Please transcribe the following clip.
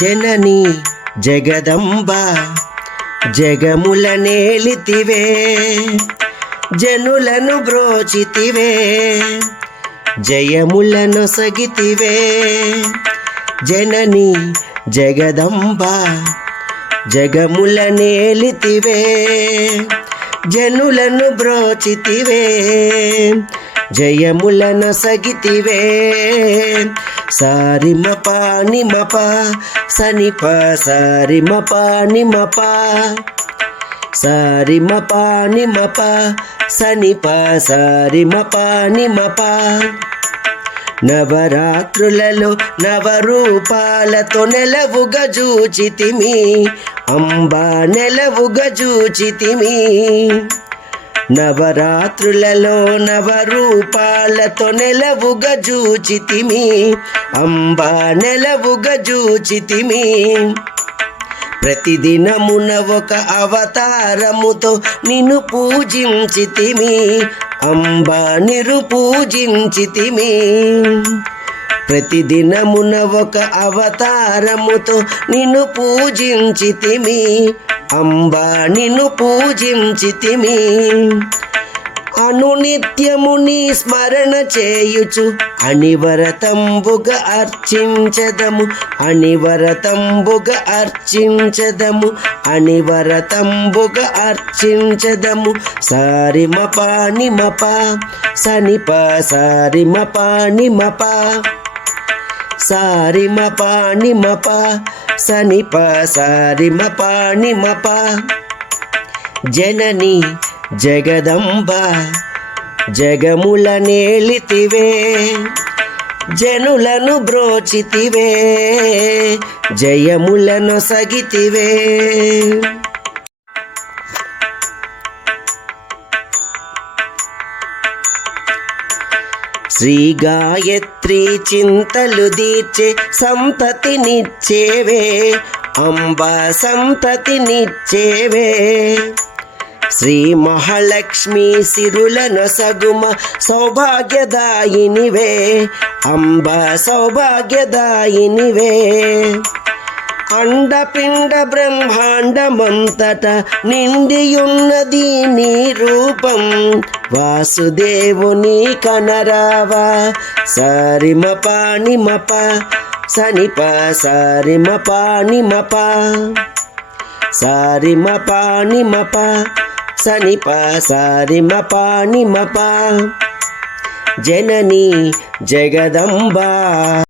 జనని జగదంబ జగముల నేలితివే, జనులను బ్రోచితివే, జయములను సగితివే. జనని జగదంబ జగముల నేలితివే, జనులను బ్రోచితివే, జయములను సగితివే. సారి మప నిమప సనిప సారి మప నిమప, సారి మప నిమప సనిప సారి మప నిమప. నవరాత్రులలో నవరూపాలతో నెలవుగా జూచితిమి, అంబా నెలవుగా జూచితిమి. నవరాత్రులలో నవరూపాలతో నెలవుగా జూచితిమి, అంబా నెలవుగా జూచితిమి. ప్రతిదినమున ఒక అవతారముతో నిన్ను పూజించితిమి, అంబా నిరు పూజించితిమి. ప్రతిదినమున ఒక అవతారముతో నిన్ను పూజించితిమి, అంబా నిన్ను పూజించితిమి. అనునిత్యము నీ స్మరణ చేయుచు అనివరతంబుగా అర్చించదము, అనివరతంబుగా అర్చించదము, అనివరతంబుగా అర్చించదము. సారి మప నిమప సనిప సారి మప నిమప, సారి మప నిమప సనిప సారి మప నిమప. జనని జగదంబ జగముల నేలితివే, జనులను బ్రోచితివే, జయములను సగితివే. శ్రీ గాయత్రి చింతలు దీర్చే సంతతినిచ్చేవే, అంబా సంతతినిచ్చేవే. శ్రీ మహాలక్ష్మి సిరులను సగుమ సౌభాగ్యదాయినివే, అంబా సౌభాగ్యదాయినివే. అండపిండ బ్రహ్మాండమంతట నిండియున్నది నీ రూపం, వాసుదేవుని కనరావా. సారి మప నిమప సనిప సారి మప నిమప, సారి మప నిమప సనిప సారి మప నిమప. జనని జగదంబ